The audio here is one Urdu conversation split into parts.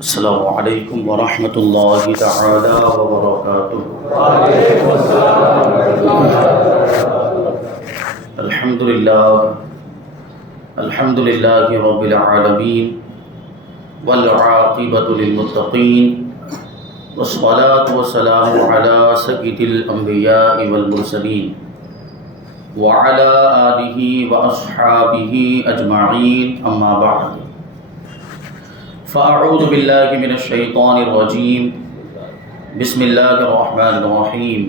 السلام علیکم ورحمۃ اللہ تعالی وبرکاتہ۔ الحمد للہ رب العالمین والعاقبۃ للمتقین والصلاة والسلام علی سید الانبیاء والمرسلین وعلی آلہ واصحابہ اجمعین، اما بعد فاعوذ باللہ من الشیطان الرجیم، بسم اللہ الرحمن الرحیم۔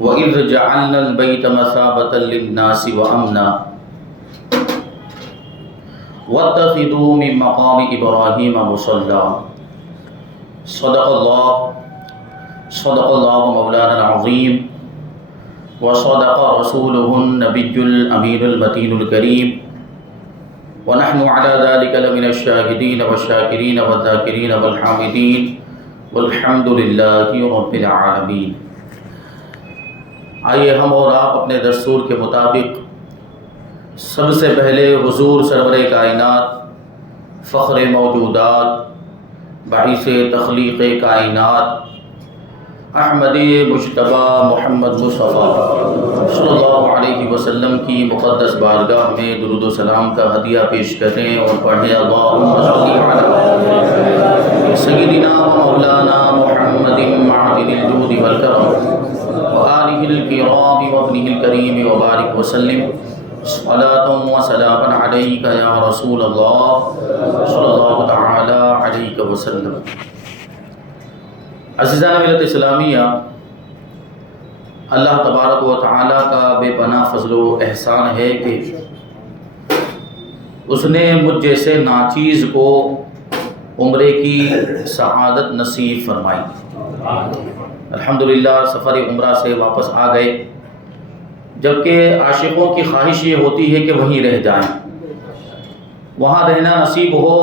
وَإِذْ جَعَلْنَا الْبَيْتَ مَثَابَةً لِلنَّاسِ وَأَمْنًا وَاتَّخِذُوا مِن مَّقَامِ إِبْرَاهِيمَ مُصَلًّى۔ صدق اللہ مولانا العظیم وصدق رسولہ النبی الامین المتین الکریم، ونحن على ذلك لمن الشاهدين والشاكرين والذاكرين والحامدين والحمد لله رب العالمین۔ آئیے ہم اور آپ اپنے دستور کے مطابق سب سے پہلے حضور سرور کائنات، فخر موجودات، باعث تخلیق کائنات، احمد مجتبی محمد مصطفیٰ صلی اللہ علیہ وسلم کی مقدس بارگاہ میں درود و سلام کا ہدیہ پیش کریں اور پڑھیں اللہم صلی علی سیدنا و مولانا محمد معدن الجود والکرم وآلہ الکرام وابنہ الکریم وبارک وسلم صلاۃ و سلاما علیک یا رسول اللہ صلی اللہ تعالی علیہ وسلم۔ عزیزان ملت اسلامیہ، اللہ تبارک و تعالیٰ کا بے پناہ فضل و احسان ہے کہ اس نے مجھ جیسے ناچیز کو عمرے کی سعادت نصیب فرمائی۔ الحمدللہ سفر عمرہ سے واپس آ گئے، جبکہ عاشقوں کی خواہش یہ ہوتی ہے کہ وہیں رہ جائیں، وہاں رہنا نصیب ہو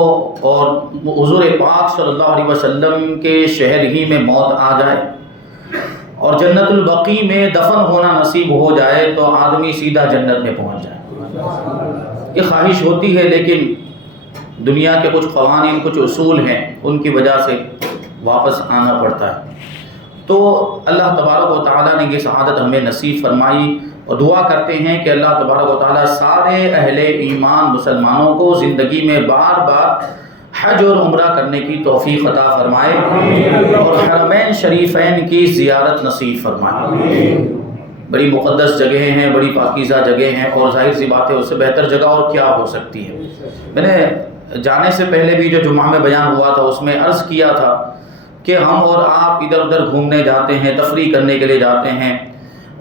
اور حضور پاک صلی اللہ علیہ وسلم کے شہر ہی میں موت آ جائے اور جنت البقیع میں دفن ہونا نصیب ہو جائے تو آدمی سیدھا جنت میں پہنچ جائے۔ یہ خواہش ہوتی ہے، لیکن دنیا کے کچھ قوانین، کچھ اصول ہیں، ان کی وجہ سے واپس آنا پڑتا ہے۔ تو اللہ تبارک و تعالیٰ نے یہ سعادت ہمیں نصیب فرمائی، اور دعا کرتے ہیں کہ اللہ تبارک و تعالیٰ سارے اہل ایمان مسلمانوں کو زندگی میں بار بار حج اور عمرہ کرنے کی توفیق عطا فرمائے اور حرمین شریفین کی زیارت نصیب فرمائے۔ بڑی مقدس جگہیں ہیں، بڑی پاکیزہ جگہیں ہیں، اور ظاہر سی بات ہے اس سے بہتر جگہ اور کیا ہو سکتی ہے۔ میں نے جانے سے پہلے بھی جو جمعہ میں بیان ہوا تھا اس میں عرض کیا تھا کہ ہم اور آپ ادھر ادھر گھومنے جاتے ہیں، تفریح کرنے کے لیے جاتے ہیں،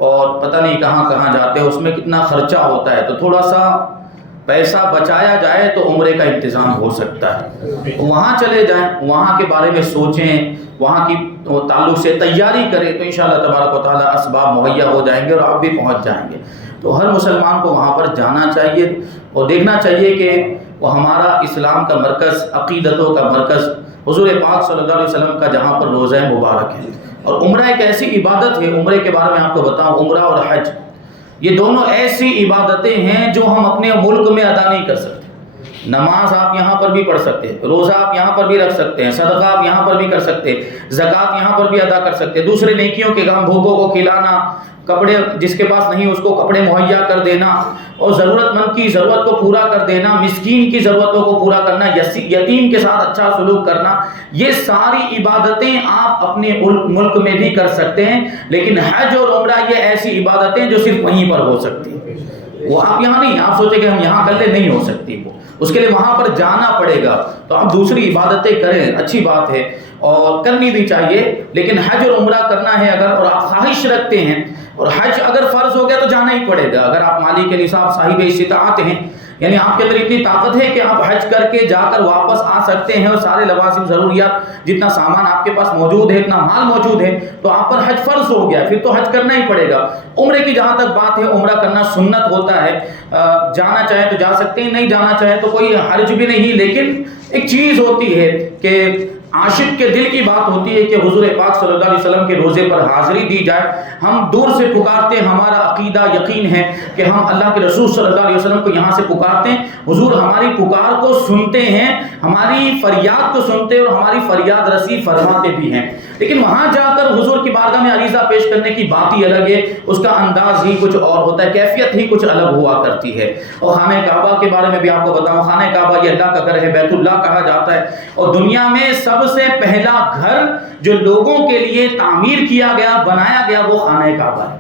اور پتہ نہیں کہاں کہاں جاتے ہیں، اس میں کتنا خرچہ ہوتا ہے، تو تھوڑا سا پیسہ بچایا جائے تو عمرے کا انتظام ہو سکتا ہے۔ وہاں چلے جائیں، وہاں کے بارے میں سوچیں، وہاں کی تعلق سے تیاری کریں تو انشاءاللہ تبارک و تعالیٰ اسباب مہیا ہو جائیں گے اور آپ بھی پہنچ جائیں گے۔ تو ہر مسلمان کو وہاں پر جانا چاہیے اور دیکھنا چاہیے کہ وہ ہمارا اسلام کا مرکز، عقیدتوں کا مرکز حضور پاک صلی اللہ علیہ وسلم کا جہاں پر روضہ مبارک ہے۔ اور عمرہ ایک ایسی عبادت ہے، عمرے کے بارے میں آپ کو بتاؤں، عمرہ اور حج یہ دونوں ایسی عبادتیں ہیں جو ہم اپنے ملک میں ادا نہیں کر سکتے۔ نماز آپ یہاں پر بھی پڑھ سکتے ہیں، روزہ آپ یہاں پر بھی رکھ سکتے ہیں، صدقہ آپ یہاں پر بھی کر سکتے ہیں، زکوٰۃ یہاں پر بھی ادا کر سکتے ہیں، دوسرے نیکیوں کے کام، بھوکوں کو کھلانا، کپڑے جس کے پاس نہیں اس کو کپڑے مہیا کر دینا، اور ضرورت مند کی ضرورت کو پورا کر دینا، مسکین کی ضرورتوں کو پورا کرنا، یتیم کے ساتھ اچھا سلوک کرنا، یہ ساری عبادتیں آپ اپنے ملک میں بھی کر سکتے ہیں۔ لیکن حج اور عمرہ یہ ایسی عبادتیں جو صرف وہیں پر ہو سکتی ہیں، وہ آپ یہاں نہیں، آپ سوچیں کہ ہم یہاں کر لیں، نہیں ہو سکتی، وہ اس کے لیے وہاں پر جانا پڑے گا۔ تو آپ دوسری عبادتیں کریں، اچھی بات ہے اور کرنی بھی چاہیے، لیکن حج اور عمرہ کرنا ہے اگر، اور آپ خواہش رکھتے ہیں، اور حج اگر فرض ہو گیا تو جانا ہی پڑے گا۔ اگر آپ مالی کے نصاب صاحب استطاعت ہیں، یعنی آپ کے اندر اتنی طاقت ہے کہ آپ حج کر کے جا کر واپس آ سکتے ہیں، اور سارے لوازم ضروریات جتنا سامان آپ کے پاس موجود ہے، اتنا مال موجود ہے، تو آپ پر حج فرض ہو گیا، پھر تو حج کرنا ہی پڑے گا۔ عمرے کی جہاں تک بات ہے، عمرہ کرنا سنت ہوتا ہے، جانا چاہیں تو جا سکتے ہیں، نہیں جانا چاہیں تو کوئی حرج بھی نہیں، لیکن ایک چیز ہوتی ہے کہ عاشق کے دل کی بات ہوتی ہے کہ حضور پاک صلی اللہ علیہ وسلم کے روزے پر حاضری دی جائے. ہم دور سے پکارتے ہیں, ہمارا عقیدہ یقین ہے کہ ہم اللہ کے رسول صلی اللہ علیہ وسلم کو یہاں سے پکارتے ہیں. حضور ہماری پکار کو سنتے ہیں, ہماری فریاد کو سنتے ہیں اور ہماری فریاد رسی فرماتے بھی ہیں. لیکن وہاں جا کر حضور کی بارگاہ میں عریضہ پیش کرنے کی بات ہی الگ ہے, اس کا انداز ہی کچھ اور ہوتا ہے, کیفیت ہی کچھ الگ ہوا کرتی ہے. اور خانہ کعبہ کے بارے میں بھی آپ کو بتاؤں, خانہ کعبہ یہ اللہ کا گھر ہے, بیت اللہ کہا جاتا ہے, اور دنیا میں سب سے پہلا گھر جو لوگوں کے لیے تعمیر کیا گیا, بنایا گیا, وہ خانہ کعبہ ہے.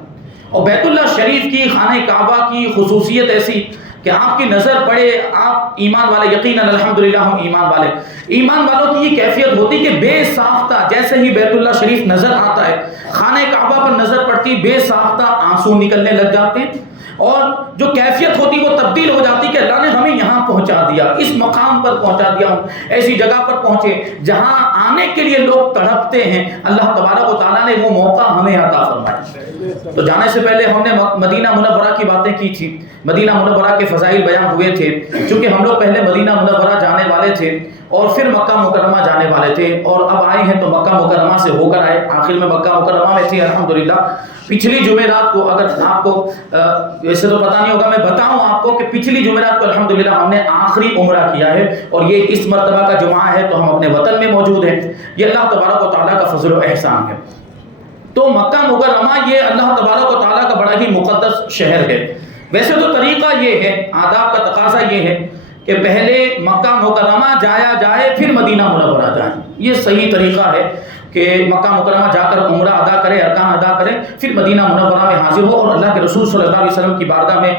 اور بیت اللہ شریف کی, خانہ کعبہ کی خصوصیت ایسی کہ آپ کی نظر پڑے, آپ ایمان والے, یقیناً الحمدللہ ہم ایمان والے, ایمان والوں کی یہ کیفیت ہوتی کہ بے ساختہ جیسے ہی بیت اللہ شریف نظر آتا ہے, خانہ کعبہ پر نظر پڑتی, بے ساختہ آنسو نکلنے لگ جاتے ہیں, اور جو کیفیت ہوتی وہ تبدیل ہو جاتی کہ اللہ نے ہمیں یہاں پہنچا دیا, اس مقام پر پہنچا دیا, ہم ایسی جگہ پر پہنچے جہاں آنے کے لیے لوگ تڑپتے ہیں. اللہ تبارک و تعالیٰ نے وہ موقع ہمیں عطا فرمایا. تو جانے سے پہلے ہم نے مدینہ منورہ کی باتیں کی تھی, مدینہ منورہ کے فضائل بیان ہوئے تھے. چونکہ ہم لوگ پہلے مدینہ منورہ جانے والے تھے اور پھر مکہ مکرمہ جانے والے تھے, اور اب آئے ہیں تو مکہ مکرمہ سے ہو کر آئے, آخر میں مکہ مکرمہ میں تھے الحمدللہ. پچھلی جمعرات کو, اگر آپ کو ویسے تو پتہ نہیں ہوگا, میں بتاؤں آپ کو کہ پچھلی جمعرات کو الحمدللہ ہم نے آخری عمرہ کیا ہے, اور یہ اس مرتبہ کا جمعہ ہے تو ہم اپنے وطن میں موجود ہیں. یہ اللہ تبارک و تعالیٰ کا فضل و احسان ہے. تو مکہ مکرمہ یہ اللہ تبارک و تعالیٰ کا بڑا ہی مقدس شہر ہے. ویسے تو طریقہ یہ ہے, آداب کا تقاضا یہ ہے کہ پہلے مکہ مکرمہ جایا جائے پھر مدینہ منورہ جائیں. یہ صحیح طریقہ ہے کہ مکہ مکرمہ جا کر عمرہ ادا کرے, ارکان ادا کرے, پھر مدینہ منورہ میں حاضر ہو اور اللہ کے رسول صلی اللہ علیہ وسلم کی بارگاہ میں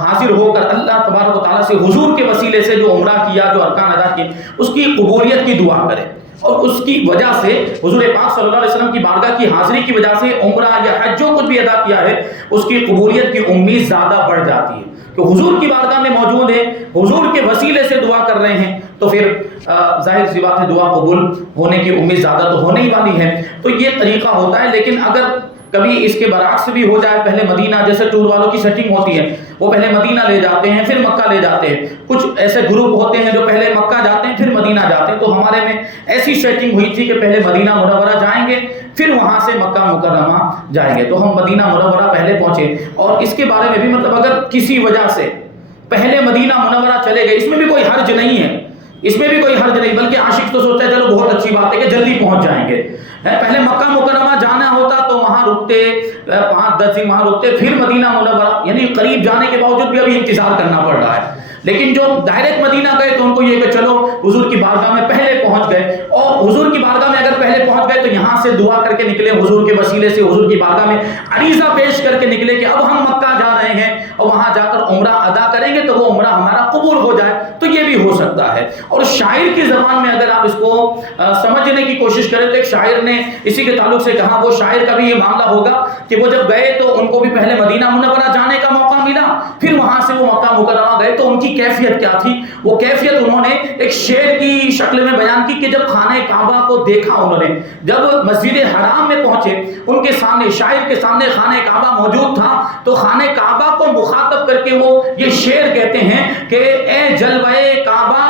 حاضر ہو کر اللہ تبارک و تعالیٰ سے حضور کے وسیلے سے جو عمرہ کیا, جو ارکان ادا کیے, اس کی قبولیت کی دعا کرے. اور اس کی وجہ سے حضور پاک صلی اللہ علیہ وسلم کی بارگاہ کی حاضری کی وجہ سے عمرہ یا حج جو کچھ بھی ادا کیا ہے اس کی قبولیت کی امید زیادہ بڑھ جاتی ہے کہ حضور کی بارگاہ میں موجود ہے, حضور کے وسیلے سے دعا کر رہے ہیں, تو پھر ظاہر سی بات ہے دعا قبول ہونے کی امید زیادہ تو ہونے ہی والی ہے. تو یہ طریقہ ہوتا ہے. لیکن اگر کبھی اس کے برعکس بھی ہو جائے, پہلے مدینہ, جیسے ٹور والوں کی سیٹنگ ہوتی ہے, وہ پہلے مدینہ لے جاتے ہیں پھر مکہ لے جاتے ہیں, کچھ ایسے گروپ ہوتے ہیں جو پہلے مکہ جاتے ہیں پھر مدینہ جاتے ہیں. تو ہمارے میں ایسی سیٹنگ ہوئی تھی کہ پہلے مدینہ منورہ جائیں گے پھر وہاں سے مکہ مکرمہ جائیں گے. تو ہم مدینہ منورہ پہلے پہنچے, اور اس کے بارے میں بھی مطلب اگر کسی وجہ سے پہلے مدینہ منورہ چلے گئے, اس میں بھی کوئی حرج نہیں ہے, اس میں بھی کوئی حرج نہیں, بلکہ عاشق تو سوچتا ہے چلو بہت اچھی بات ہے کہ جلدی پہنچ جائیں گے. پہلے مکہ مکرمہ جانا ہوتا تو وہاں رکتے, 5-10 دن وہاں رکتے, پھر مدینہ منورہ, یعنی قریب جانے کے باوجود بھی ابھی انتظار کرنا پڑ رہا ہے. لیکن جو ڈائریکٹ مدینہ گئے تو ان کو یہ کہ چلو حضور کی بارگاہ میں پہلے پہنچ گئے, اور حضور کی بارگاہ میں اگر پہلے پہنچ گئے تو یہاں سے دعا کر کے نکلے, حضور کے وسیلے سے حضور کی بارگاہ میں عریضہ پیش کر کے نکلے کہ اب ہم مکہ جا رہے ہیں اور وہاں جا کر عمرہ ادا کریں گے تو وہ عمرہ ہمارا قبول ہو جائے. تو یہ بھی ہو سکتا ہے. اور شاعر کی زبان میں اگر آپ اس کو سمجھنے کی کوشش کریں تو ایک شاعر نے اسی کے تعلق سے کہا, وہ شاعر کا بھی یہ معاملہ ہوگا کہ وہ جب گئے تو ان کو بھی پہلے مدینہ منورہ جانے کا موقع ملا, پھر وہاں سے وہ مکہ مکرمہ گئے, تو ان کی کیفیت کیا تھی, وہ کیفیت انہوں نے ایک شعر کی شکل میں بیان کی کہ جب خانہ کعبہ کو دیکھا انہوں نے, جب مسجد حرام میں پہنچے, ان کے سامنے, شاعر کے سامنے خانہ کعبہ موجود تھا, تو خانہ کعبہ کو مخاطب کر کے وہ یہ شعر کہتے ہیں کہ اے جلوہ کعبہ,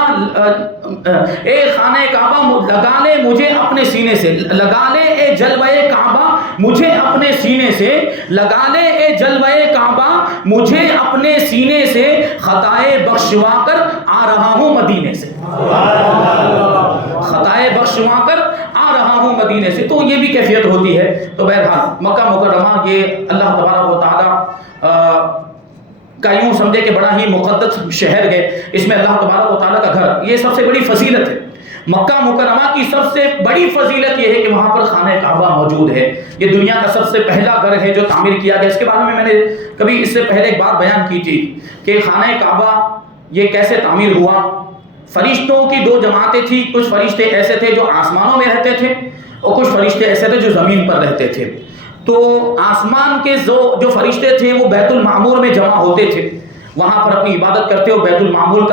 اے خانہ کعبہ لگا لے مجھے اپنے سینے سے, لگا لے اے جلوہ کعبہ مجھے اپنے سینے سے, لگا لے اے جلوہ کعبہ مجھے اپنے سینے سے, خطائے بخشوا کر آ رہا ہوں مدینے سے, خطائے بخشوا کر آ رہا ہوں مدینے سے. تو یہ بھی کیفیت ہوتی ہے. تو بہرحال مکہ مکرمہ یہ اللہ تبارک و تعالی کا یوں سمجھے کہ بڑا ہی مقدس شہر ہے, اس میں اللہ تبارک و تعالیٰ کا گھر, یہ سب سے بڑی فضیلت ہے. مکہ مکرمہ کی سب سے بڑی فضیلت یہ ہے کہ وہاں پر خانہ کعبہ موجود ہے. یہ دنیا کا سب سے پہلا گھر ہے جو تعمیر کیا گیا. اس کے بارے میں نے کبھی اس سے پہلے ایک بات بیان کی تھی کہ خانہ کعبہ یہ کیسے تعمیر ہوا. فرشتوں کی 2 جماعتیں تھیں, کچھ فرشتے ایسے تھے جو آسمانوں میں رہتے تھے اور کچھ فرشتے ایسے تھے جو زمین پر رہتے تھے. تو آسمان کے جو فرشتے تھے وہ بیت المعمور میں جمع ہوتے تھے, وہاں پر اپنی عبادت کرتے ہو, بیت المعمور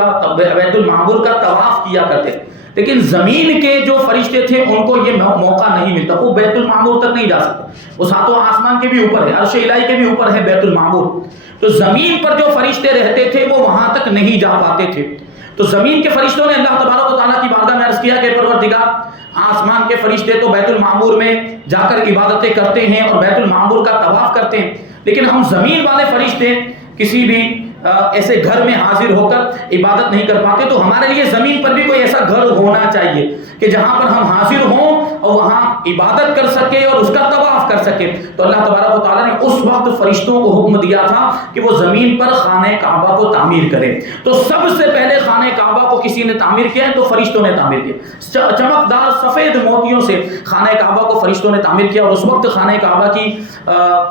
کا طواف کیا کرتے. لیکن زمین کے جو فرشتے تھے ان کو یہ موقع نہیں ملتا, وہ بیت المعمور تک نہیں جا سکتے. وہ 7 آسمان کے بھی اوپر ہے, عرش الہی کے بھی اوپر ہے بیت المعمور. تو زمین پر جو فرشتے رہتے تھے وہ وہاں تک نہیں جا پاتے تھے. تو زمین کے فرشتوں نے اللہ تبارک و تعالیٰ کی بارگاہ میں عرض کیا کہ پروردگار فرشتے تو بیت المعمور میں جا کر عبادتیں کرتے ہیں اور بیت المعمور کا طواف کرتے ہیں، لیکن ہم زمین والے فرشتے کسی بھی ایسے گھر میں حاضر ہو کر عبادت نہیں کر پاتے. تو ہمارے لیے زمین پر بھی کوئی ایسا گھر ہونا چاہیے کہ جہاں پر ہم حاضر ہوں اور وہاں عبادت کر سکے اور اس کا طواف کر سکے. تو اللہ تبارک و تعالیٰ نے اس وقت فرشتوں کو حکم دیا تھا کہ وہ زمین پر خانہ کعبہ کو تعمیر کریں. تو سب سے پہلے خانہ کعبہ کو کسی نے تعمیر کیا ہے تو فرشتوں نے تعمیر کیا. چمکدار سفید موتیوں سے خانہ کعبہ کو فرشتوں نے تعمیر کیا. اور اس وقت خانہ کعبہ کی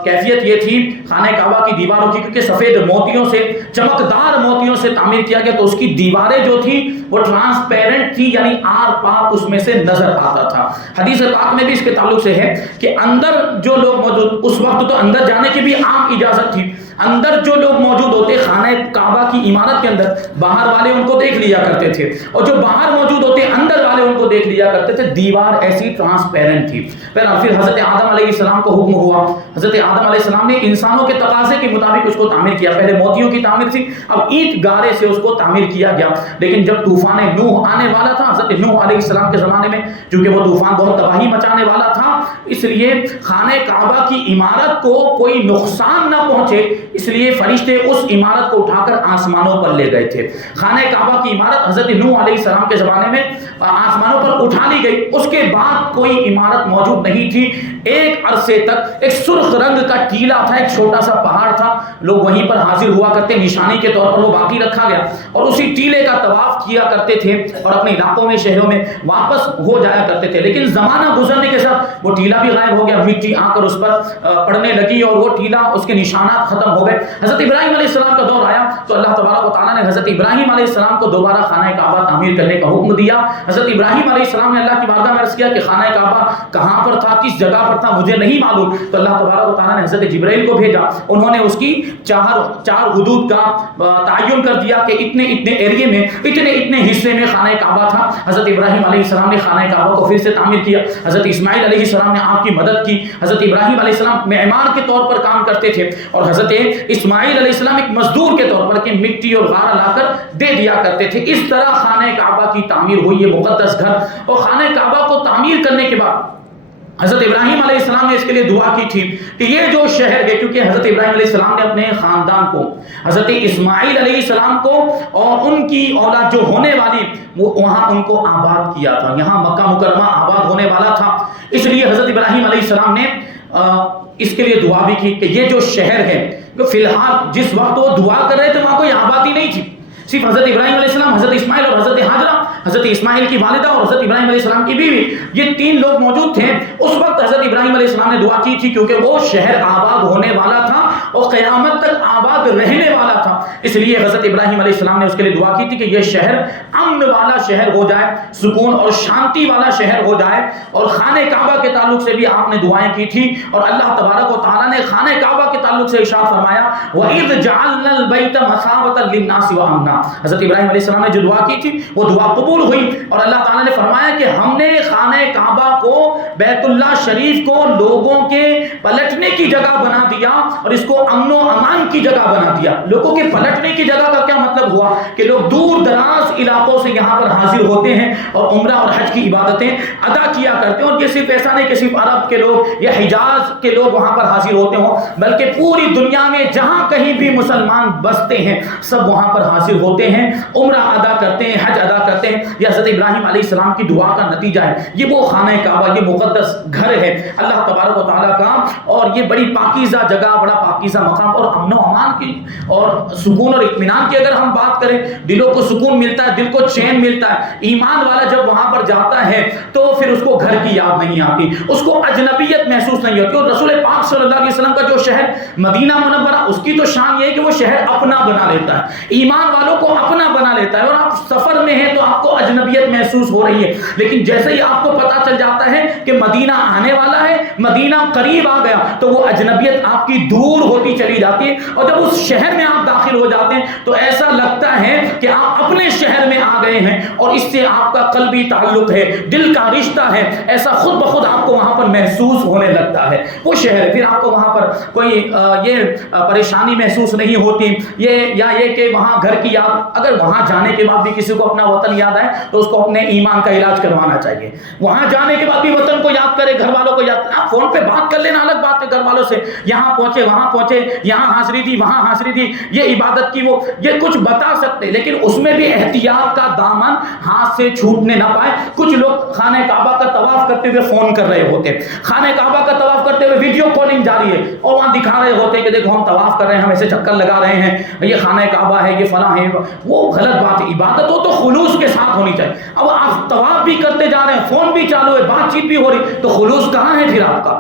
کیفیت یہ تھی خانہ کعبہ کی دیواروں کی، کیونکہ سفید موتیوں سے چمکدار موتیوں سے تعمیر کیا گیا، تو اس کی دیواریں جو تھی وہ ٹرانسپیرنٹ تھی، یعنی آر پار اس میں سے نظر آتا تھا. حدیث پاک میں بھی اس کے تعلق سے ہے کہ اندر جو لوگ موجود، اس وقت تو اندر جانے کی بھی عام اجازت تھی، اندر جو لوگ موجود ہوتے خانہ کعبہ کی عمارت کے اندر، باہر والے ان کو دیکھ لیا کرتے تھے، اور جو باہر موجود ہوتے اندر والے ان کو دیکھ لیا کرتے تھے. دیوار ایسی ٹرانسپیرنٹ تھی. پھر حضرت آدم علیہ السلام کو حکم ہوا، حضرت آدم علیہ السلام نے انسانوں کے تقاضے کے مطابق اس کو تعمیر کیا. پہلے موتیوں کی تعمیر تھی، اب اینٹ گارے سے اس کو تعمیر کیا گیا. لیکن جب طوفان نوح آنے والا تھا حضرت نوح علیہ السلام کے زمانے میں، چونکہ وہ طوفان بہت تباہی مچانے والا تھا، اس لیے خانہ کعبہ کی عمارت کو کوئی نقصان نہ پہنچے، اس لیے فرشتے اس عمارت کو اٹھا کر آسمانوں پر لے گئے تھے. خانہ کعبہ کی عمارت حضرت نوح علیہ السلام کے زمانے میں آسمانوں پر اٹھا لی گئی. اس کے بعد کوئی عمارت موجود نہیں تھی. ایک عرصے تک ایک سرخ رنگ کا ٹیلا تھا، ایک چھوٹا سا پہاڑ تھا، لوگ وہیں پر حاضر ہوا کرتے، نشانی کے طور پر وہ باقی رکھا گیا، اور اسی ٹیلے کا طواف کیا کرتے تھے اور اپنے علاقوں میں شہروں میں واپس ہو جایا کرتے تھے. لیکن زمانہ گزرنے کے ساتھ وہ ٹیلا بھی غائب ہو گیا، مٹی آ کر اس پر پڑنے لگی اور وہ ٹیلا، اس کے نشانات ختم ہو گئے. حضرت ابراہیم علیہ السلام کا دور آیا تو اللہ تبارک و تعالیٰ نے حضرت ابراہیم علیہ السلام کو دوبارہ خانہ کعبہ تعمیر کرنے کا حکم دیا. حضرت ابراہیم علیہ السلام نے اللہ کی بارگاہ میں عرض کیا کہ خانہ کعبہ کہاں پر تھا، کس جگہ پر تھا، مجھے نہیں معلوم. تو اللہ تبارک و تعالیٰ نے حضرت جبرائیل کو بھیجا. انہوں نے اس کی چار حدود کا تعین کر دیا کہ اتنے ایریے میں اتنے حصے میں خانہ کعبہ تھا. حضرت ابراہیم علیہ السلام نے خانہ کعبہ کو پھر سے تعمیر کیا. حضرت اسماعیل علیہ السلام نے آپ کی مدد کی. حضرت ابراہیم علیہ السلام معمار کے طور پر کام کرتے تھے اور حضرت اسماعیل علیہ السلام ایک مزدور کے طور پر کہ مٹی اور غارہ لا کر دے دیا کرتے تھے. اس طرح خانہ کعبہ کی تعمیر ہوئی، یہ مقدس گھر. اور خانہ کعبہ کو تعمیر کرنے کے بعد حضرت ابراہیم علیہ السلام نے اس کے لیے دعا کی تھی کہ یہ جو شہر ہے، کیونکہ حضرت ابراہیم علیہ السلام نے اپنے خاندان کو، حضرت اسماعیل علیہ السلام کو اور ان کی اولاد جو ہونے والی، وہاں ان کو آباد کیا تھا. یہاں مکہ مکرمہ آباد ہونے والا تھا. اس لیے حضرت ابراہیم علیہ السلام نے اس کے لیے دعا بھی کی کہ یہ جو شہر ہے، جو فی الحال جس وقت وہ دعا کر رہے تھے وہاں کوئی آبادی نہیں تھی، صرف حضرت ابراہیم علیہ السلام، حضرت اسماعیل اور حضرت ہاجرہ، حضرت اسماعیل کی والدہ اور حضرت ابراہیم علیہ السلام کی بیوی، یہ 3 لوگ موجود تھے. اس وقت حضرت ابراہیم علیہ السلام نے دعا کی تھی کیونکہ وہ شہر آباد ہونے والا تھا اور قیامت تک آباد رہنے والا تھا. اس لیے حضرت ابراہیم علیہ السلام نے اس کے لیے دعا کی تھی کہ یہ شہر امن والا شہر ہو جائے، سکون اور شانتی والا شہر ہو جائے. اور خانہ کعبہ کے تعلق سے بھی آپ نے دعائیں کی تھی اور اللہ تبارک و تعالیٰ نے خانہ کعبہ کے تعلق سے ارشاد فرمایا وَإِذْ جَعَلْنَا الْبَيْتَ مَثَابَةً لِلنَّاسِ وَأَمْنًا. حضرت ابراہیم علیہ السلام نے جو دعا کی تھی وہ دعا قبول ہوئی اور اللہ تعالیٰ نے فرمایا کہ ہم نے خانہ کعبہ کو، بیت اللہ شریف کو لوگوں کے پلٹنے کی جگہ بنا دیا اور اس کو امن و امان کی جگہ بنا دیا. لوگوں کے پلٹنے کی جگہ کا کیا مطلب ہوا کہ لوگ دور دراز علاقوں سے یہاں پر حاضر ہوتے ہیں اور عمرہ اور حج کی عبادتیں ادا کیا کرتے ہیں. اور یہ صرف ایسا نہیں کہ صرف عرب کے لوگ یا حجاز کے لوگ وہاں پر حاضر ہوتے ہوں، بلکہ پوری دنیا میں جہاں کہیں بھی مسلمان بستے ہیں سب وہاں پر حاضر ہوتے ہیں، عمرہ ادا کرتے ہیں، حج ادا کرتے ہیں. یہ حضرت ابراہیم علیہ السلام کی دعا کا نتیجہ ہے. یہ وہ خانہ کعبہ، یہ مقدس گھر ہے اللہ تبارک و تعالیٰ کا، اور یہ بڑی پاکیزہ جگہ، بڑا پاکیزہ مقام اور امن و امان کی اور سکون اور اطمینان کی اگر ہم بات کریں، دلوں کو سکون ملتا ہے، دل کو چین ملتا ہے. ایمان والا جب وہاں پر جاتا ہے تو پھر اس کو گھر کی یاد نہیں آتی، اس کو اجنبیت محسوس نہیں ہوتی. اور رسول پاک صلی اللہ علیہ وسلم کا جو شہر مدینہ منورہ، اس کی تو شان یہ ہے کہ وہ شہر اپنا بنا لیتا ہے، ایمان والوں کو اپنا بنا لیتا ہے. اور آپ سفر میں ہیں تو آپ کو اجنبیت محسوس ہو رہی ہے، لیکن جیسے ہی آپ کو پتا چل جاتا ہے کہ مدینہ آنے والا ہے، مدینہ قریب آ گیا، تو وہ اجنبیت آپ کی دور ہوتی چلی جاتی ہے. اور جب اس شہر میں آپ داخل ہو جاتے ہیں تو ایسا لگتا ہے کہ آپ اپنے شہر میں آ گئے ہیں اور اس سے آپ کا قلبی تعلق تعلق ہے، دل کا رشتہ ہے، ایسا خود بخود آپ کو وہاں پر محسوس ہونے لگتا ہے وہ شہر ہے۔ پھر آپ کو وہاں پر کوئی یہ پریشانی محسوس نہیں ہوتی، یہ کہ وہاں گھر کی یاد، اگر وہاں جانے کے بعد بھی کسی کو اپنا وطن یاد آئے تو اس کو اپنے ایمان کا علاج کروانا چاہیے۔ وہاں جانے کے بعد بھی وطن کو یاد کرے، گھر والوں کو یاد، آپ فون پہ بات کر لینا الگ بات ہے گھر والوں سے، یہاں پہنچے وہاں پہنچے، یہاں حاضری دی وہاں حاضری دی، یہ عبادت کی وہ، یہ کچھ بتا سکتے، لیکن اس میں بھی احتیاط کا دامن ہاتھ سے چھوٹنے نہ پائے۔ کچھ لوگ خانہ کعبہ کا طواف کرتے ہوئے فون کر رہے ہوتے، خانہ کعبہ کا طواف کرتے ہوئے ویڈیو کالنگ جاری ہے اور وہاں دکھا رہے ہوتے کہ دیکھو ہم طواف کر رہے ہیں، ہم ایسے چکر لگا رہے ہیں، یہ خانہ کعبہ ہے، یہ فلاں ہے۔ وہ غلط بات ہے۔ عبادت ہو تو خلوص کے ساتھ ہونی چاہیے۔ اب آپ طواف بھی کرتے جا رہے ہیں، فون بھی چالو ہے، بات چیت بھی ہو رہی، تو خلوص کہاں ہے پھر آپ کا؟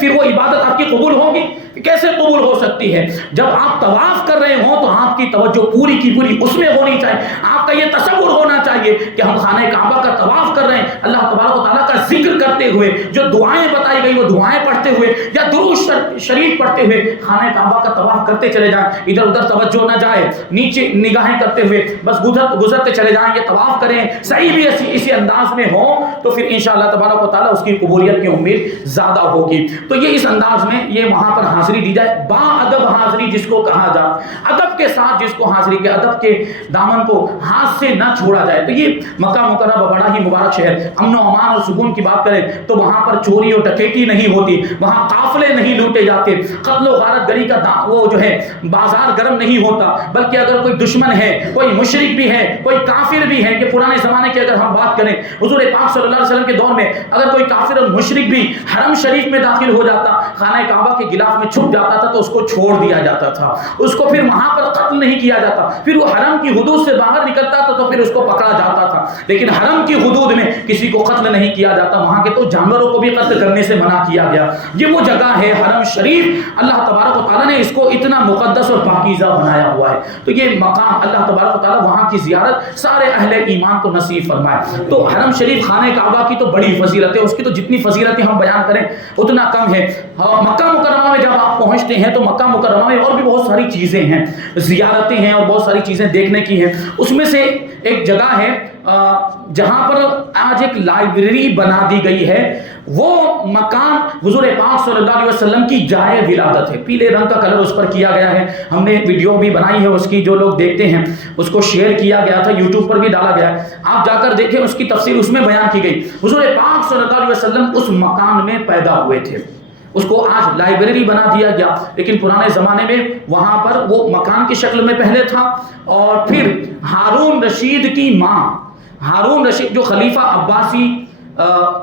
پھر وہ عبادت آپ کی قبول ہوگی؟ کیسے قبول ہو سکتی ہے؟ جب آپ طواف کر رہے ہوں تو آپ کی توجہ پوری کی پوری اس میں ہونی چاہیے، آپ کا یہ تصور ہونا چاہیے کہ ہم خانہ کعبہ کا طواف کر رہے ہیں، اللہ تبارک و تعالیٰ کا ذکر کرتے ہوئے، جو دعائیں بتائی گئی وہ دعائیں پڑھتے ہوئے یا درود شریف پڑھتے ہوئے خانہ کعبہ کا طواف کرتے چلے جائیں، ادھر ادھر توجہ نہ جائے، نیچے نگاہیں کرتے ہوئے بس گزرتے چلے جائیں، یہ طواف کریں، صحیح بھی اسی انداز میں ہو تو پھر انشاءاللہ تبارک و تعالیٰ اس کی قبولیت کی امید زیادہ ہوگی۔ تو یہ اس انداز میں یہ وہاں پر حاضری دی جائے، با ادب حاضری جس کو کہا جائے، ادب کے ساتھ جس کو حاضری کے، ادب کے دامن کو ہاتھ سے نہ چھوڑا جائے۔ تو یہ مکہ مکرمہ بڑا ہی مبارک شہر، امن و امان اور سکون کی بات کریں تو وہاں پر چوری اور ڈکیتی نہیں ہوتی، وہاں قافلے نہیں لوٹے جاتے، قتل و غارت گری کا وہ جو ہے بازار گرم نہیں ہوتا، بلکہ اگر کوئی دشمن ہے، کوئی مشرک بھی ہے، کوئی کافر بھی ہے، کہ پرانے زمانے کی اگر ہم بات کریں حضور پاک صلی اللہ علیہ وسلم کے دور میں اگر کوئی کافر اور مشرک بھی حرم شریف میں داخل ہو جاتا، خانہ کعبہ کے غلاف میں چھپ جاتا تھا تو اس کو چھوڑ دیا جاتا تھا، اس کو پھر وہاں پر قتل نہیں کیا جاتا، پھر وہ حرم کی حدود سے باہر نکلتا تھا تو پھر اس کو پکڑا جاتا تھا، لیکن حرم کی حدود میں کسی کو قتل نہیں کیا جاتا، وہاں کے تو جانوروں کو بھی قتل کرنے سے منع کیا گیا۔ یہ وہ جگہ ہے حرم شریف، اللہ تبارک و تعالیٰ نے اس کو اتنا مقدس اور پاکیزہ بنایا ہوا ہے، تو یہ مقام اللہ تبارک و تعالیٰ وہاں کی زیارت سارے اہل ایمان کو نصیب فرمائے۔ تو حرم شریف خانہ کعبہ کی تو بڑی فضیلت ہے، اس کی تو جتنی فضیلتیں ہم بیان کریں اتنا کم ہے۔ مکہ مکرمہ میں جب آپ پہنچتے ہیں تو مکہ مکرمہ میں اور بھی بہت ساری چیزیں ہیں، زیارتیں ہیں اور بہت ساری چیزیں دیکھنے کی ہیں۔ اس میں سے ایک جگہ ہے جہاں پر آج ایک لائبریری بنا دی گئی ہے، وہ مکان حضور پاک صلی اللہ علیہ وسلم کی جائے ولادت ہے، پیلے رنگ کا کلر اس پر کیا گیا ہے، ہم نے ویڈیو بھی بنائی ہے اس کی، جو لوگ دیکھتے ہیں اس کو شیئر کیا گیا تھا، یوٹیوب پر بھی ڈالا گیا ہے، آپ جا کر دیکھیں، اس کی تفسیر اس میں بیان کی گئی۔ حضور پاک صلی اللہ علیہ وسلم اس مکان میں پیدا ہوئے تھے، اس کو آج لائبریری بنا دیا گیا، لیکن پرانے زمانے میں وہاں پر وہ مکان کی شکل میں پہلے تھا۔ اور پھر ہارون رشید کی ماں، ہارون رشید جو خلیفہ عباسی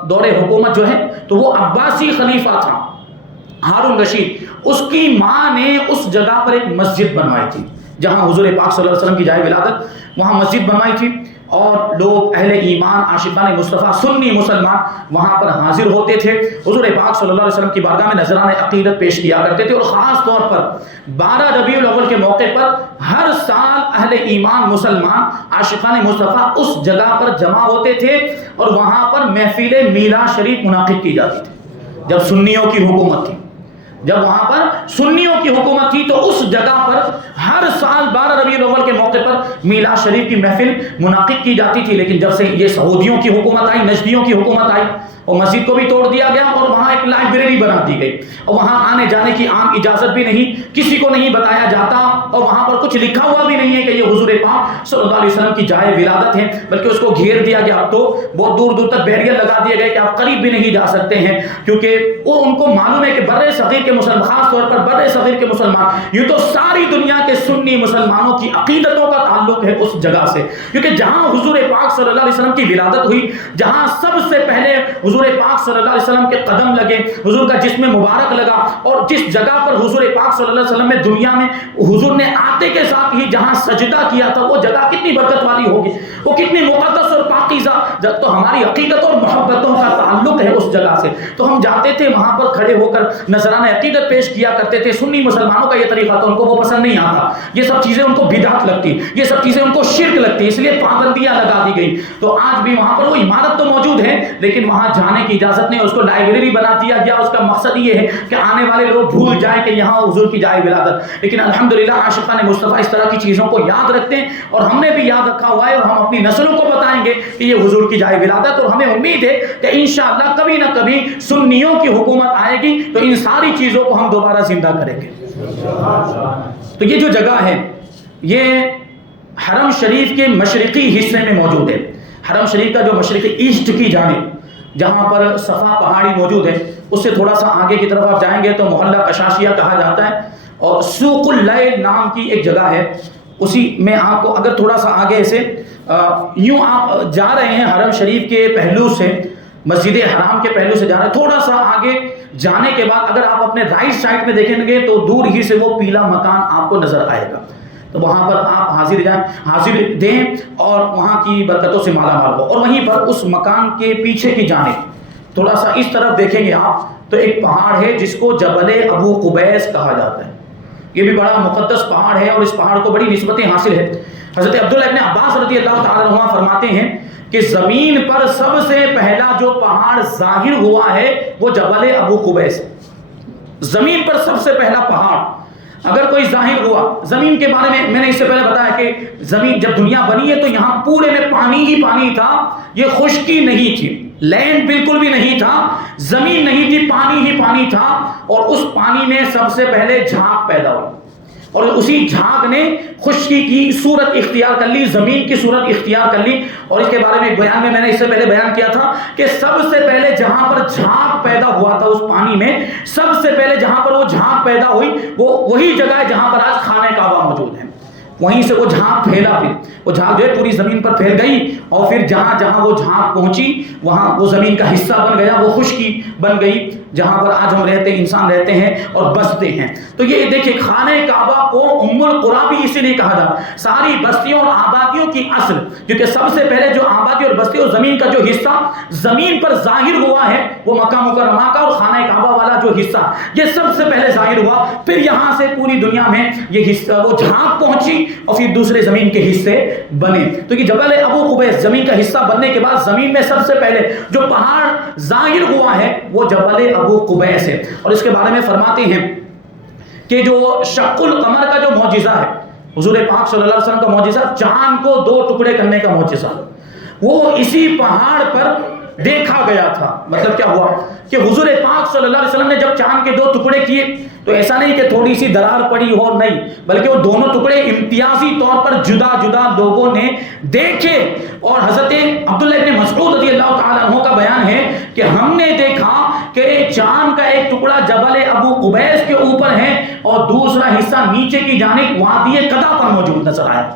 دور حکومت جو ہے تو وہ عباسی خلیفہ تھا ہارون رشید، اس کی ماں نے اس جگہ پر ایک مسجد بنوائی تھی جہاں حضور پاک صلی اللہ علیہ وسلم کی جائے ولادت، وہاں مسجد بنوائی تھی، اور لوگ اہل ایمان عاشقان مصطفیٰ سنی مسلمان وہاں پر حاضر ہوتے تھے، حضور پاک صلی اللہ علیہ وسلم کی بارگاہ میں نذرانہ عقیدت پیش کیا کرتے تھے، اور خاص طور پر 12 ربیع الاول کے موقع پر ہر سال اہل ایمان مسلمان عاشقان مصطفیٰ اس جگہ پر جمع ہوتے تھے اور وہاں پر محفل میلاد شریف منعقد کی جاتی تھی۔ جب سنیوں کی حکومت تھی، جب وہاں پر سنیوں کی حکومت تھی تو اس جگہ پر ہر سال 12 ربیع الاول کے موقع پر میلاد شریف کی محفل منعقد کی جاتی تھی، لیکن جب سے یہ سعودیوں کی حکومت آئی، نجدیوں کی حکومت آئی، اور مسجد کو بھی توڑ دیا گیا اور وہاں ایک لائبریری بنا دی گئی، اور وہاں آنے جانے کی عام اجازت بھی نہیں، کسی کو نہیں بتایا جاتا، اور وہاں پر کچھ لکھا ہوا بھی نہیں ہے کہ یہ حضور پاک صلی اللہ علیہ وسلم کی جائے ولادت ہے، بلکہ اس کو گھیر دیا گیا، اب تو بہت دور دور تک بیریئر لگا دیے گئے کہ آپ قریب بھی نہیں جا سکتے ہیں، کیونکہ وہ ان کو معلوم ہے کہ بر صغیر کے مسلمان، خاص طور پر بر صغیر کے مسلمان، یہ تو ساری دنیا کے سنی مسلمانوں کی عقیدتوں کا تعلق ہے اس جگہ سے، کیونکہ جہاں حضور پاک صلی اللہ علیہ وسلم کی ولادت ہوئی، جہاں سب سے پہلے حضور پاک صلی اللہ علیہ وسلم کے قدم لگے، حضور کا جسم مبارک لگا، اور جس جگہ پر حضور پاک صلی اللہ علیہ وسلم میں دنیا میں حضور نے آتے کے ساتھ ہی جہاں سجدہ کیا تھا، وہ جگہ کتنی برکت والی ہوگی، وہ کتنی مقدس اور پاکیزہ، جب تو ہماری عقیدت اور محبتوں کا تعلق ہے اس جگہ سے، تو ہم جاتے تھے وہاں پر کھڑے ہو کر نذرانہ عقیدت پیش کیا کرتے تھے۔ سنی مسلمانوں کا یہ طریقہ تھا، ان کو وہ پسند نہیں آتا، یہ سب چیزیں ان کو بدعت لگتی، یہ سب چیزیں ان کو شرک لگتی، اس لیے پابندیاں لگا دی گئی۔ تو آج بھی وہاں پر وہ عمارت تو موجود ہے، لیکن وہاں جانے کی اجازت نہیں. اس کو لائبریری بنا دیا گیا. اس کا مقصد یہ ہے کہ آنے والے لوگ بھول جائیں کہ یہاں حضور کی جائے ولادت. لیکن الحمدللہ عاشقان مصطفیٰ اس طرح کی چیزوں کو یاد رکھتے ہیں, اور ہم نے بھی یاد رکھا ہوا ہے, اور ہم اپنی نسلوں کو بتائیں گے کہ یہ حضور کی جائے ولادت. اور ہمیں امید ہے کہ انشاءاللہ کبھی نہ کبھی سنیوں کی حکومت آئے گی تو ان ساری چیزوں کو ہم دوبارہ زندہ کریں گے. تو یہ جو جگہ ہے یہ حرم شریف کے مشرقی حصے میں موجود ہے. حرم شریف کا جو مشرقی ایسٹ کی جانب جہاں پر صفا پہاڑی موجود ہے, اس سے تھوڑا سا آگے کی طرف آپ جائیں گے تو محلہ کشاشیہ کہا جاتا ہے, اور سوق اللیل نام کی ایک جگہ ہے. اسی میں آپ کو اگر تھوڑا سا آگے سے یوں آپ جا رہے ہیں حرم شریف کے پہلو سے, مسجد حرام کے پہلو سے جا رہے ہیں, تھوڑا سا آگے جانے کے بعد اگر آپ اپنے رائٹ سائڈ میں دیکھیں گے تو دور ہی سے وہ پیلا مکان آپ کو نظر آئے گا. تو وہاں پر آپ حاضر دیں اور وہاں کی برکتوں سے مالا مال ہو. اور وہیں پر اس مکان کے پیچھے کی جانب تھوڑا سا اس طرف دیکھیں گے آپ تو ایک پہاڑ ہے جس کو جبل ابو قبیس کہا جاتا ہے. یہ بھی بڑا مقدس پہاڑ ہے اور اس پہاڑ کو بڑی نسبتیں حاصل ہے. حضرت عبداللہ ابن عباس رضی اللہ تعالیٰ عنہ فرماتے ہیں کہ زمین پر سب سے پہلا جو پہاڑ ظاہر ہوا ہے وہ جبل ابو قبیس. زمین پر سب سے پہلا پہاڑ اگر کوئی ظاہر ہوا. زمین کے بارے میں نے اس سے پہلے بتایا کہ زمین جب دنیا بنی ہے تو یہاں پورے میں پانی ہی پانی تھا. یہ خشکی نہیں تھی, لینڈ بالکل بھی نہیں تھا, زمین نہیں تھی, پانی ہی پانی تھا. اور اس پانی میں سب سے پہلے جھاگ پیدا ہوئی, اور اسی جھاگ نے خشکی کی صورت اختیار کر لی, زمین کی صورت اختیار کر لی. اور اس کے بارے میں ایک بیان میں نے اس سے پہلے بیان کیا تھا کہ سب سے پہلے جہاں پر جھاگ پیدا ہوا تھا اس پانی میں, سب سے پہلے جہاں پر وہ جھاگ پیدا ہوئی وہ وہی جگہ ہے جہاں پر آج خانہ کعبہ موجود ہے. وہیں سے وہ جھاگ پھیلا, پھر وہ جھاگ جو ہے پوری زمین پر پھیل گئی, اور پھر جہاں جہاں وہ جھاگ پہنچی وہاں وہ زمین کا حصہ بن گیا, وہ خشکی بن گئی جہاں پر آج ہم رہتے ہیں, انسان رہتے ہیں اور بستے ہیں. تو یہ دیکھیں خانہ کعبہ کو ام القریٰ بھی اسی لیے کہا جاتا, ساری بستیوں اور آبادیوں کی اصل, کیونکہ سب سے پہلے جو آبادی اور بستی اور زمین کا جو حصہ زمین پر ظاہر ہوا ہے وہ مکہ مکرمہ کا اور خانہ کعبہ والا جو حصہ یہ سب سے پہلے ظاہر ہوا. پھر یہاں سے پوری دنیا میں یہ حصہ وہ جھاگ پہنچی اور پھر دوسرے زمین کے حصے بنے. تو یہ جبل ابو قبیس زمین کا حصہ بننے کے بعد زمین میں سب سے پہلے جو پہاڑ ظاہر ہوا ہے وہ جبل ابو قبیس ہے. اور اس کے بارے میں فرماتے ہیں کہ جو شق القمر کا جو معجزہ ہے, حضور پاک صلی اللہ علیہ وسلم کا معجزہ, چاند کو 2 ٹکڑے کرنے کا معجزہ, وہ اسی پہاڑ پر دیکھا گیا تھا. مطلب کیا ہوا کہ حضور پاک صلی اللہ علیہ وسلم نے جب چاند کے 2 ٹکڑے کیے تو ایسا نہیں کہ تھوڑی سی درار پڑی ہو, نہیں, بلکہ وہ دونوں ٹکڑے امتیازی طور پر جدا جدا لوگوں نے دیکھے. اور حضرت عبداللہ ابن مسعود رضی اللہ تعالیٰ عنہ کا بیان ہے کہ ہم نے دیکھا کہ چاند کا ایک ٹکڑا جبل ابو قبیس کے اوپر ہے اور دوسرا حصہ نیچے کی جانب وادی قدا پر موجود نظر آیا.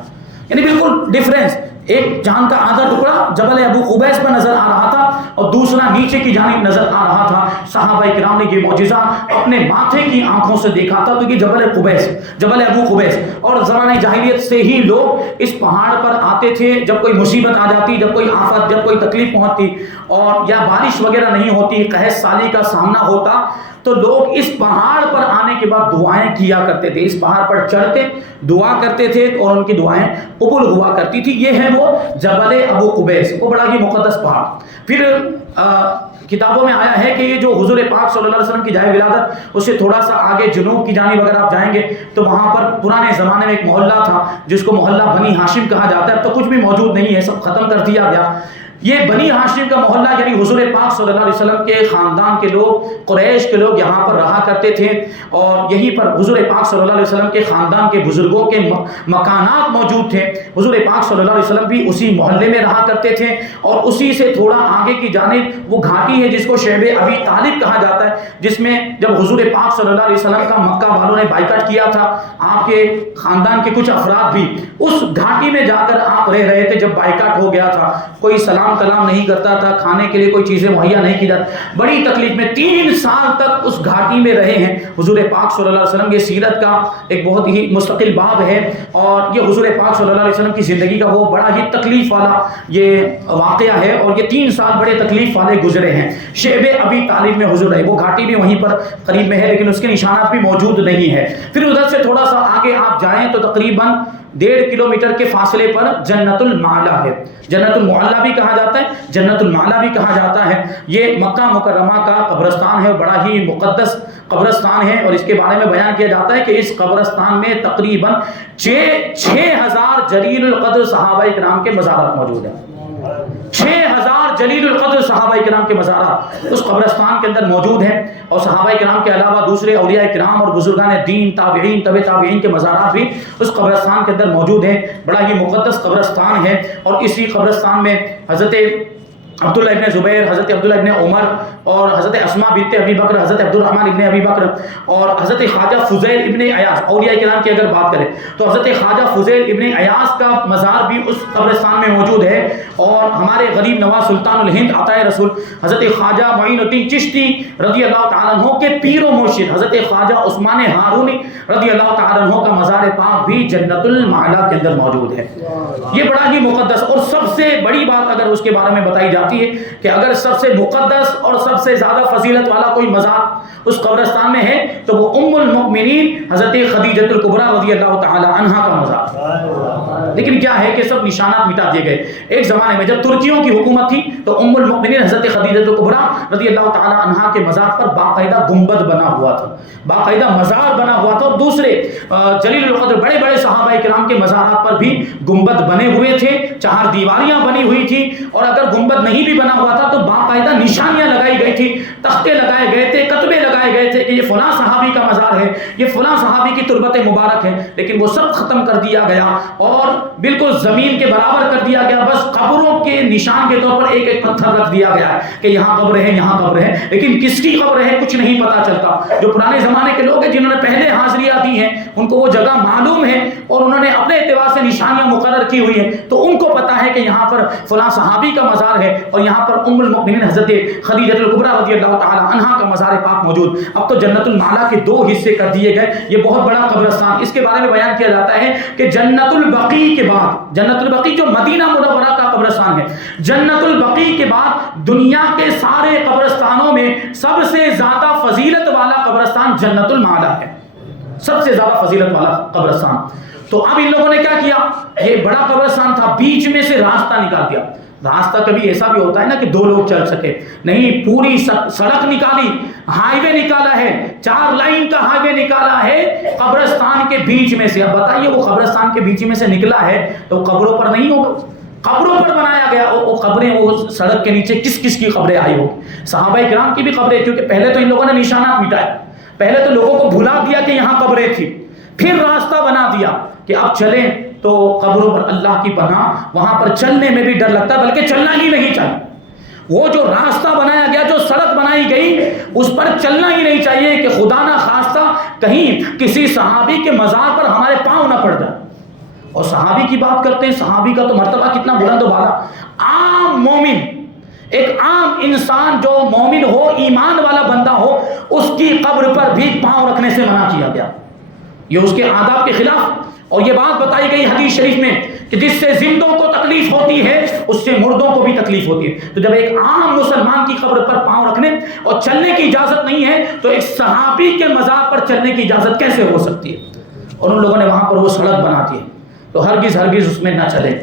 یعنی بالکل ڈیفرنس, ایک چاند کا آدھا ٹکڑا جبل ابو قبیس پر نظر آ رہا تھا اور دوسرا نیچے کی جانب نظر آ رہا تھا. صحابہ کرام نے یہ معجزہ اپنے ماتھے کی آنکھوں سے دیکھا تھا. تو یہ جبل ابو قبیس, اور زمانہ جاہلیت سے ہی لوگ اس پہاڑ پر آتے تھے. جب کوئی مصیبت آ جاتی, جب کوئی آفت, جب کوئی تکلیف پہنچتی اور یا بارش وغیرہ نہیں ہوتی, قحط سالی کا سامنا ہوتا, تو لوگ اس پہاڑ پر آنے کے بعد دعائیں کیا کرتے تھے. اس پہاڑ پر چڑھتے دعا کرتے تھے اور ان کی دعائیں قبول ہوا کرتی تھی. یہ ہے وہ جبل ابو قبیس, وہ بڑا ہی مقدس پہاڑ. پھر کتابوں میں آیا ہے کہ یہ جو حضور پاک صلی اللہ علیہ وسلم کی جائے ولادت, اس سے تھوڑا سا آگے جنوب کی جانب اگر آپ جائیں گے تو وہاں پر پرانے زمانے میں ایک محلہ تھا جس کو محلہ بنی ہاشم کہا جاتا ہے. اب تو کچھ بھی موجود نہیں ہے, سب ختم کر دیا گیا. یہ بنی ہاشم کا محلہ یعنی حضور پاک صلی اللہ علیہ وسلم کے خاندان کے لوگ, قریش کے لوگ یہاں پر رہا کرتے تھے, اور یہیں پر حضور پاک صلی اللہ علیہ وسلم کے خاندان کے بزرگوں کے مکانات موجود تھے. حضور پاک صلی اللہ علیہ وسلم بھی اسی محلے میں رہا کرتے تھے, اور اسی سے تھوڑا آگے کی جانب وہ گھاٹی ہے جس کو شعب ابی طالب کہا جاتا ہے, جس میں جب حضور پاک صلی اللہ علیہ وسلم کا مکہ والوں نے بائیکاٹ کیا تھا, آپ کے خاندان کے کچھ افراد بھی اس گھاٹی میں جا کر آپ رہ رہے تھے. جب بائیکاٹ ہو گیا تھا, کوئی سلام کلام نہیں کرتا تھا, کھانے کے لیے کوئی چیزیں مہیا نہیں کی جاتی, بڑی تکلیف میں 3 سال تک اس گھاٹی میں رہے ہیں حضور پاک صلی اللہ علیہ وسلم. یہ سیرت کا ایک بہت ہی مستقل باب ہے, اور یہ حضور پاک صلی اللہ علیہ وسلم کی زندگی کا وہ بڑا ہی تکلیف والا یہ واقعہ ہے, اور یہ 3 سال بڑے تکلیف والے گزرے ہیں. شعب ابی طالب میں حضور رہے, وہ گھاٹی بھی وہیں پر قریب میں ہے لیکن اس کے نشانات بھی موجود نہیں ہے. پھر ادھر سے تھوڑا سا آگے آپ جائیں تو تقریباً 1.5 کلومیٹر کے فاصلے پر جنت المعلا ہے. جنت المعلا بھی کہا جاتا ہے, جنت المعلا بھی کہا جاتا ہے. یہ مکہ مکرمہ کا قبرستان ہے, بڑا ہی مقدس قبرستان ہے. اور اس کے بارے میں بیان کیا جاتا ہے کہ اس قبرستان میں تقریباً 6000 جلیل القدر صحابہ کرام کے مزارات موجود ہیں. 6000 جلیل القدر صحابہ کرام کے مزارات اس قبرستان کے اندر موجود ہیں. اور صحابہ کرام کے علاوہ دوسرے اولیاء کرام اور بزرگان دین, تابعین, تبع تابعین کے مزارات بھی اس قبرستان کے اندر موجود ہیں. بڑا ہی مقدس قبرستان ہے. اور اسی قبرستان میں حضرت عبداللہ ابن زبیر, حضرت عبداللہ ابن عمر اور حضرت اسماء بنت ابی بکر, حضرت عبد الرحمن ابن ابی بکر اور حضرت خواجہ فضیل ابن عیاض, اولیاء کرام کی اگر بات کریں تو حضرت خواجہ فضیل ابن عیاض کا مزار بھی اس قبرستان میں موجود ہے. اور ہمارے غریب نواز سلطان الہند عطائے رسول حضرت خواجہ معین الدین چشتی رضی اللہ تعالیٰ عنہ کے پیر و مرشد حضرت خواجہ عثمان ہارونی رضی اللہ تعالیٰ عنہ کا مزار پاک بھی جنت المعلا کے اندر موجود ہے. یہ بڑا ہی مقدس اور سب سے بڑی بات اگر اس کے بارے میں بتائی جاتی ہے کہ اگر سب سے مقدس اور سب سے زیادہ فضیلت والا کوئی مزار اس قبرستان میں ہے تو وہ ام المؤمنین حضرت خدیجہ الکبریٰ رضی اللہ تعالی عنہا کا مزار. لیکن کیا ہے کہ سب نشانات مٹا دیے گئے. ایک زمانے میں جب ترکیوں کی حکومت تھی تو ام المؤمنین حضرت خدیجہ الکبریٰ رضی اللہ تعالی عنہا کے مزار پر باقاعدہ گنبد بنا ہوا تھا, باقاعدہ مزار بنا ہوا تھا. اور دوسرے جلیل القدر بڑے بڑے صحابہ کرام کے مزارات پر بھی گنبد بنے ہوئے تھے, 4 دیواریاں بنی ہوئی تھی. اور اگر گنبد نہیں بھی بنا ہوا تھا تو باقاعدہ نشانیاں لگائی گئی تھی, تختے لگائے گئے تھے, کتبے لگائے گئے تھے کہ یہ فلاں صحابی کا مزار ہے, یہ فلاں صحابی کی تربت مبارک ہے. لیکن وہ سب ختم کر دیا گیا اور بالکل زمین کے برابر کر دیا گیا. بس قبروں کے نشان کے طور پر ایک ایک پتھر رکھ دیا گیا کہ یہاں قبر ہے, یہاں قبر ہے, لیکن کس کی قبر ہے کچھ نہیں پتا چلتا. جو پرانے زمانے کے لوگ ہیں جنہوں نے پہلے حاضریاں دی ہیں ان کو وہ جگہ معلوم ہے اور انہوں نے اپنے اعتبار سے نشانیاں مقرر کی ہوئی ہیں, تو ان کو پتا ہے کہ یہاں پر فلاں صحابی کا مزار ہے اور یہاں پر ام المؤمنین حضرت خدیجہ الکبریٰ رضی اللہ تعالی عنہا کا مزار پاک موجود. اب تو جنت المعلا کے 2 حصے کر دیے گئے. یہ بہت بڑا قبرستان, اس کے بارے میں بیان کیا جاتا ہے کہ جنت البقیع کے بعد, جنت البقیع جو مدینہ منورہ کا قبرستان ہے, جنت البقیع کے بعد دنیا کے سارے قبرستانوں میں سب سے زیادہ فضیلت والا قبرستان جنت المعلا ہے, سب سے زیادہ فضیلت والا قبرستان. تو اب ان لوگوں نے کیا کیا, یہ بڑا قبرستان تھا, بیچ میں سے راستہ نکال دیا. راستہ کبھی ایسا بھی ہوتا ہے نا کہ 2 لوگ چل سکے, نہیں, پوری سڑک نکالی, ہائی وے نکالا ہے, 4 لائن کا ہائی وے نکالا ہے قبرستان کے بیچ میں سے. اب بتائیے وہ قبرستان کے بیچ میں سے نکلا ہے تو قبروں پر نہیں ہوگا, قبروں پر بنایا گیا. وہ قبریں, وہ سڑک کے نیچے کس کس کی قبریں آئی ہوگی, صحابہ کرام کی بھی قبریں, کیونکہ پہلے تو ان لوگوں نے نشانات مٹائے, پہلے تو لوگوں کو بھلا دیا کہ یہاں قبریں تھی, پھر راستہ بنا دیا کہ اب چلیں تو قبروں پر اللہ کی پناہ, وہاں پر چلنے میں بھی ڈر لگتا ہے بلکہ چلنا ہی نہیں چاہیے. وہ جو راستہ بنایا گیا, جو سڑک بنائی گئی, اس پر چلنا ہی نہیں چاہیے کہ خدا نہ خواستہ کہیں کسی صحابی کے مزار پر ہمارے پاؤں نہ پڑ جائے. اور صحابی کی بات کرتے ہیں, صحابی کا تو مرتبہ کتنا بلند و بالا. عام مومن, ایک عام انسان جو مومن ہو, ایمان والا بندہ ہو, اس کی قبر پر بھی پاؤں رکھنے سے منع کیا گیا. یہ اس کے آداب کے خلاف. اور یہ بات بتائی گئی حدیث شریف میں کہ جس سے زندوں کو تکلیف ہوتی ہے اس سے مردوں کو بھی تکلیف ہوتی ہے. تو جب ایک عام مسلمان کی قبر پر پاؤں رکھنے اور چلنے کی اجازت نہیں ہے تو ایک صحابی کے مزار پر چلنے کی اجازت کیسے ہو سکتی ہے؟ اور ان لوگوں نے وہاں پر وہ سڑک بنا دی ہے, تو ہرگز اس میں نہ چلے,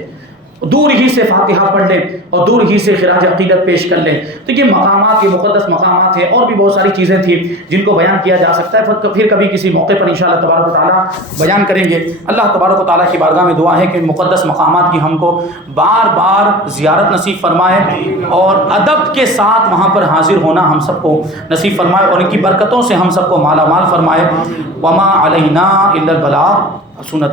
دور ہی سے فاتحہ پڑھ لیں اور دور ہی سے خراج عقیدت پیش کر لیں. تو یہ مقامات, یہ مقدس مقامات ہیں, اور بھی بہت ساری چیزیں تھیں جن کو بیان کیا جا سکتا ہے, پھر کبھی کسی موقع پر انشاءاللہ تبارک و تعالیٰ بیان کریں گے. اللہ تبارک و تعالیٰ کی بارگاہ میں دعا ہے کہ مقدس مقامات کی ہم کو بار بار زیارت نصیب فرمائے اور ادب کے ساتھ وہاں پر حاضر ہونا ہم سب کو نصیب فرمائے اور ان کی برکتوں سے ہم سب کو مالا مال فرمائے. وما علینا الا البلاغ. سنت